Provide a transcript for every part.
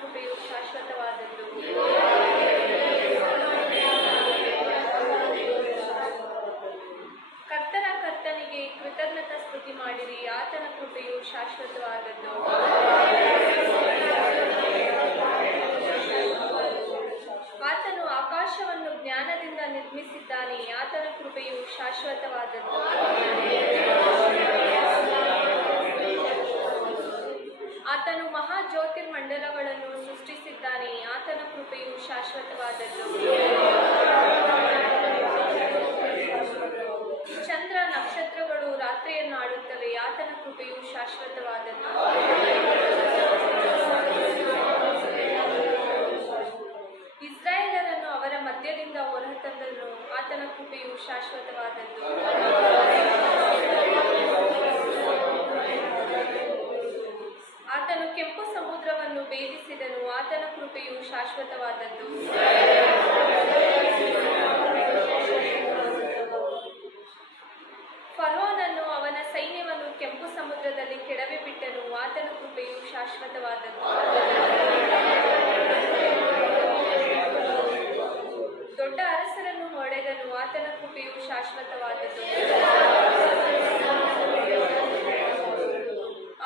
ಕೃಪೆಯು ಶಾಶ್ವತವಾದದ್ದು. ಕರ್ತನಿಗೆ ಕೃತಜ್ಞತಾ ಸ್ತುತಿ ಮಾಡಿರಿ, ಆತನ ಕೃಪೆಯು ಶಾಶ್ವತವಾದದ್ದು. ಆತನು ಆಕಾಶವನ್ನು ಜ್ಞಾನದಿಂದ ನಿರ್ಮಿಸಿದ್ದಾನೆ, ಆತನ ಕೃಪೆಯು ಶಾಶ್ವತವಾದದ್ದು. ಆತನು ಮಹಾ ಜ್ಯೋತಿರ್ಮಂಡಲಗಳನ್ನು ಸೃಷ್ಟಿಸಿದ್ದಾನೆ, ಆತನ ಕೃಪೆಯು ಶಾಶ್ವತವಾದದ್ದು. ಚಂದ್ರ ನಕ್ಷತ್ರಗಳು ರಾತ್ರಿಯನ್ನು ಆಳುತ್ತವೆ, ಆತನ ಕೃಪೆಯು ಶಾಶ್ವತವಾದದ್ದು. ಇಸ್ರಾಯೇಲರನ್ನು ಅವರ ಮಧ್ಯದಿಂದ ಹೊರತಂದನು, ಆತನ ಕೃಪೆಯು ಶಾಶ್ವತವಾದದ್ದು. ಆತನು ಕೆಂಪು ಸಮುದ್ರವನ್ನು ಭೇದಿಸಿದನು, ಆತನ ಕೃಪೆಯು ಶಾಶ್ವತವಾದದ್ದು. ಫರೋನನ್ನು ಅವನ ಸೈನ್ಯವನ್ನು ಕೆಂಪು ಸಮುದ್ರದಲ್ಲಿ ಕೆಡವಿ ಬಿಟ್ಟನು, ಆತನ ಕೃಪೆಯು ಶಾಶ್ವತವಾದದ್ದು. ದೊಡ್ಡ ಅರಸರನ್ನು ಹೊಡೆದನು, ಆತನ ಕೃಪೆಯು ಶಾಶ್ವತವಾದದ್ದು.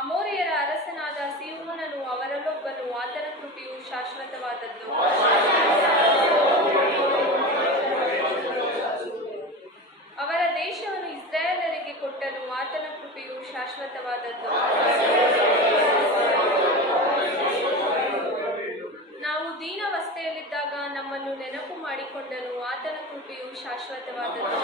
ಅಮೋರಿಯರ ಅರಸನಾದ ಸೀಹೋನನು ಅವರಲ್ಲೊಬ್ಬನು, ಆತನ ಕೃಪೆಯು ಶಾಶ್ವತವಾದದ್ದು. ಅವರ ದೇಶವನ್ನು ಇಸ್ರಾಯೇಲರಿಗೆ ಕೊಟ್ಟನು, ಆತನ ಕೃಪೆಯು ಶಾಶ್ವತವಾದದ್ದು. ನಾವು ದೀನಾವಸ್ಥೆಯಲ್ಲಿದ್ದಾಗ ನಮ್ಮನ್ನು ನೆನಪು ಮಾಡಿಕೊಂಡನು, ಆತನ ಕೃಪೆಯು ಶಾಶ್ವತವಾದದ್ದು.